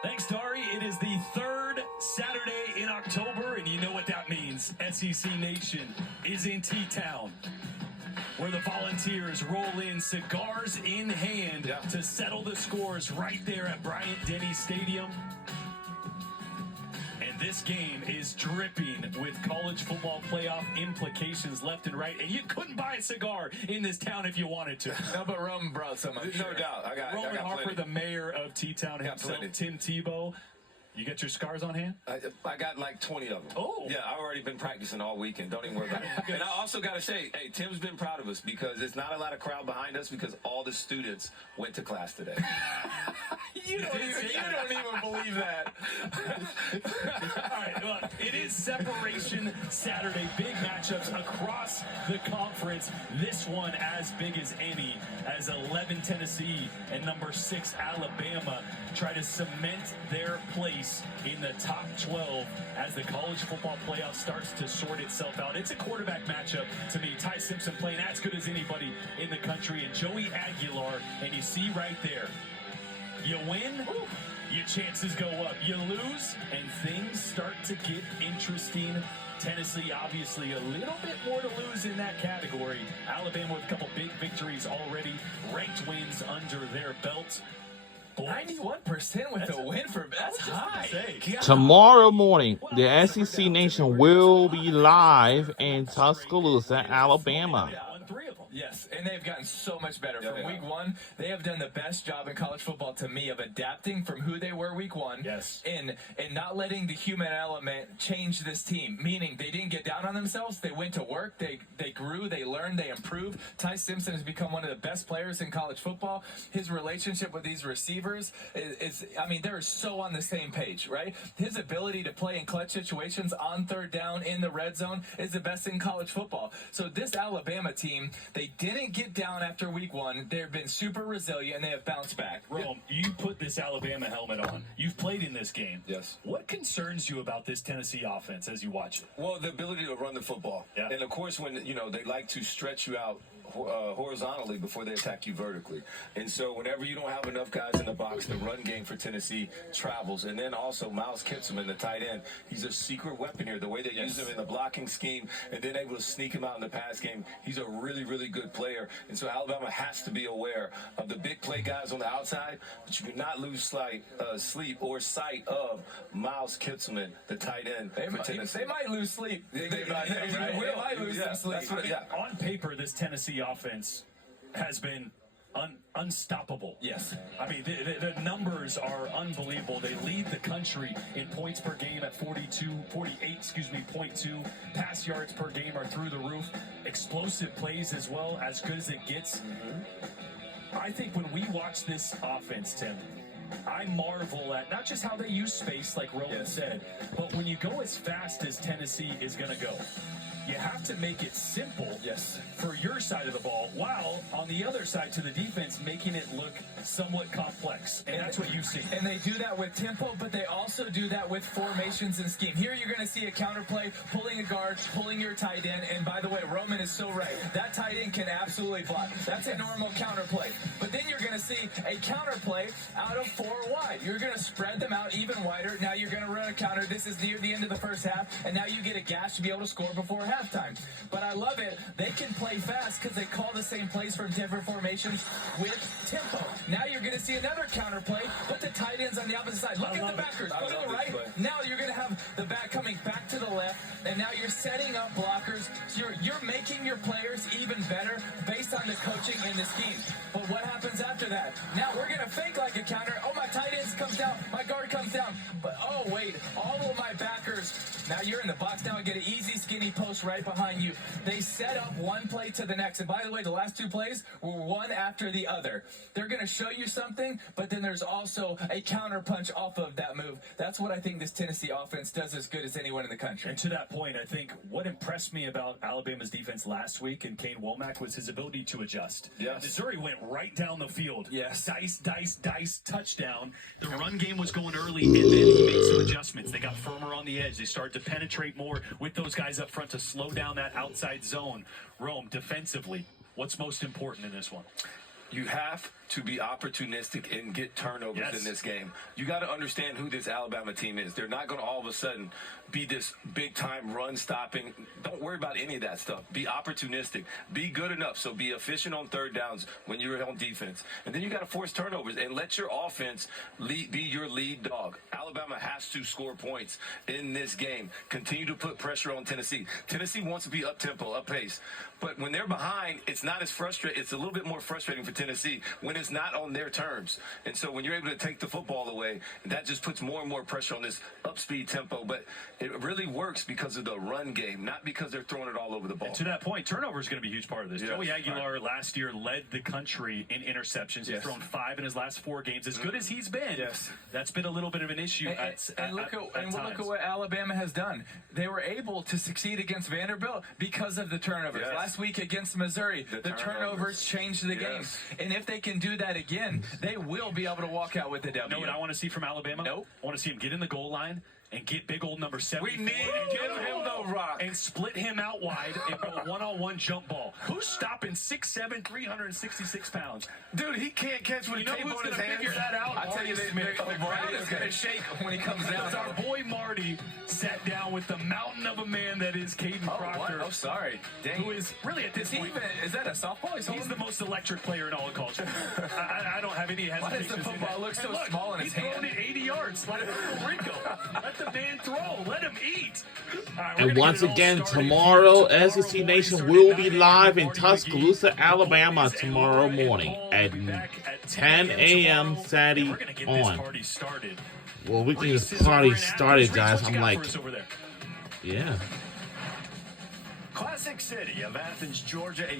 Thanks, Dari. It is the third Saturday in October, and you know what that means. SEC Nation is in T-Town, where the Volunteers roll in, cigars in hand, to settle the scores right there at Bryant-Denny Stadium. And this game is dripping with college football playoff implications left and right. And you couldn't buy a cigar in this town if you wanted to. No, but Roman brought some. No doubt. I got Harper, plenty. the mayor of T-Town himself, Tim Tebow. You got your scars on hand? I got like 20 of them. Oh. Yeah, I've already been practicing all weekend. Don't even worry about it. And I also got to say, hey, Tim's been proud of us because there's not a lot of crowd behind us because all the students went to class today. You don't even believe that. All right, look, it is Separation Saturday. Big matchups across the conference. This one as big as any, as 11 Tennessee and number 6 Alabama try to cement their place in the top 12 as the college football playoff starts to sort itself out. It's a quarterback matchup to me. Ty Simpson playing as good as anybody in the country, and Joey Aguilar, and you see right there, you win, your chances go up. You lose, and things start to get interesting. Tennessee, obviously, a little bit more to lose in that category. Alabama with a couple big victories already, ranked wins under their belt. 91% with the win for that's high. Tomorrow morning, the SEC Nation will be live in Tuscaloosa, Alabama. Yes, and they've gotten so much better. From week one, they have done the best job in college football to me of adapting from who they were week one and not letting the human element change this team, meaning they didn't get down on themselves. They went to work. They grew. They learned. They improved. Ty Simpson has become one of the best players in college football. His relationship with these receivers is I mean, they're so on the same page, right? His ability to play in clutch situations on third down in the red zone is the best in college football. So this Alabama team, they didn't get down after week one. They've been super resilient, and they have bounced back. Rome, you put this Alabama helmet on. You've played in this game. Yes. What concerns you about this Tennessee offense as you watch it? Well, the ability to run the football. Yeah. And, of course, when, they like to stretch you out horizontally before they attack you vertically. And so whenever you don't have enough guys in the box, the run game for Tennessee travels. And then also Miles Kitson, the tight end, he's a secret weapon here. The way they use him in the blocking scheme and then able to sneak him out in the pass game, he's a really, really good player. And so Alabama has to be aware of the big play guys on the outside, but you cannot lose sleep or sight of Miles Kitson, the tight end for Tennessee. They might lose sleep. They might lose some sleep. On paper, this Tennessee offense has been unstoppable. Yes. I mean, the numbers are unbelievable. They lead the country in points per game at 48.2. Pass yards per game are through the roof. Explosive plays as well, as good as it gets. I think when we watch this offense, Tim, I marvel at not just how they use space, like Rowan said, but when you go as fast as Tennessee is going to go, you have to make it simple for your side of the ball, while on the other side to the defense, making it look somewhat complex. And that's what you see. And they do that with tempo, but they also do that with formations and scheme. Here you're going to see a counterplay, pulling a guard, pulling your tight end. And by the way, Roman is so right. That tight end can absolutely block. That's a normal counterplay. But then you're going to see a counterplay out of 4 wide. You're going to spread them out even wider. Now you're going to run a counter. This is near the end of the first half. And now you get a gash to be able to score before halftime. But I love it. They can play fast because they call the same plays from different formations with tempo. Now you're going to see another counterplay, but the tight ends on the opposite side. Look at the backers. Go to the right. Now you're going to have the back coming back to the left, and now you're setting up blockers. So you're making your players even better based on the coaching and the scheme. But what happens after that? Now we're going to fake like a counter. Oh, my tight ends comes down. My guard comes down. But, oh, wait, all of my backers. Now you're in the box now and get an easy, skinny post right behind you. They set up one play to the next. And by the way, the last 2 plays were one after the other. They're going to show you something, but then there's also a counter punch off of that move. That's what I think this Tennessee offense does as good as anyone in the country. And to that point, I think what impressed me about Alabama's defense last week and Kane Womack was his ability to adjust. Yes. Missouri went right down the field. Yes. Dice, touchdown. The run game was going early, and then he made some adjustments. They got firmer on the edge. They started to penetrate more with those guys up front to slow down that outside zone. Rome, defensively, what's most important in this one? You have to be opportunistic and get turnovers in this game. You got to understand who this Alabama team is. They're not going to all of a sudden be this big-time run-stopping. Don't worry about any of that stuff. Be opportunistic. Be good enough. So be efficient on third downs when you're on defense. And then you got to force turnovers and let your offense be your lead dog. Alabama has to score points in this game. Continue to put pressure on Tennessee. Tennessee wants to be up-tempo, up-pace. But when they're behind, it's not as frustrating. It's a little bit more frustrating for Tennessee when it's not on their terms. And so when you're able to take the football away, that just puts more and more pressure on this up-speed tempo. But it really works because of the run game, not because they're throwing it all over the ball. And to that point, turnover is going to be a huge part of this. Yes. Joey Aguilar last year led the country in interceptions. He's thrown 5 in his last 4 games. As good as he's been, that's been a little bit of an issue And look at what Alabama has done. They were able to succeed against Vanderbilt because of the turnovers. Last week against Missouri, the turnovers changed the game. And if they can do that again, they will be able to walk out with the W. You know what I want to see from Alabama? I want to see him get in the goal line and get big old number 7. We need to give him the rock. And split him out wide and go one-on-one jump ball. Who's stopping 6'7", 366 pounds? Dude, he can't catch with a tape on his hands. Figure that out? I tell you, the crowd is going to shake when he comes down. Our boy Marty sat down with the mountain of a man that is Caden Proctor. Oh, sorry. Dang. Who is really at this point. Is that a softball? He's the most electric player in all of college football. I don't have any hesitation. Why does the football look so small in his hand? He's thrown it 80 yards like Puerto Rico. Let the man throw. Let him eat. And once again, tomorrow, SEC Nation will be live in Tuscaloosa, Alabama tomorrow morning at 10 a.m. Saturday on. Well, we can just party started, guys. I'm like, yeah. Classic City of Athens, Georgia.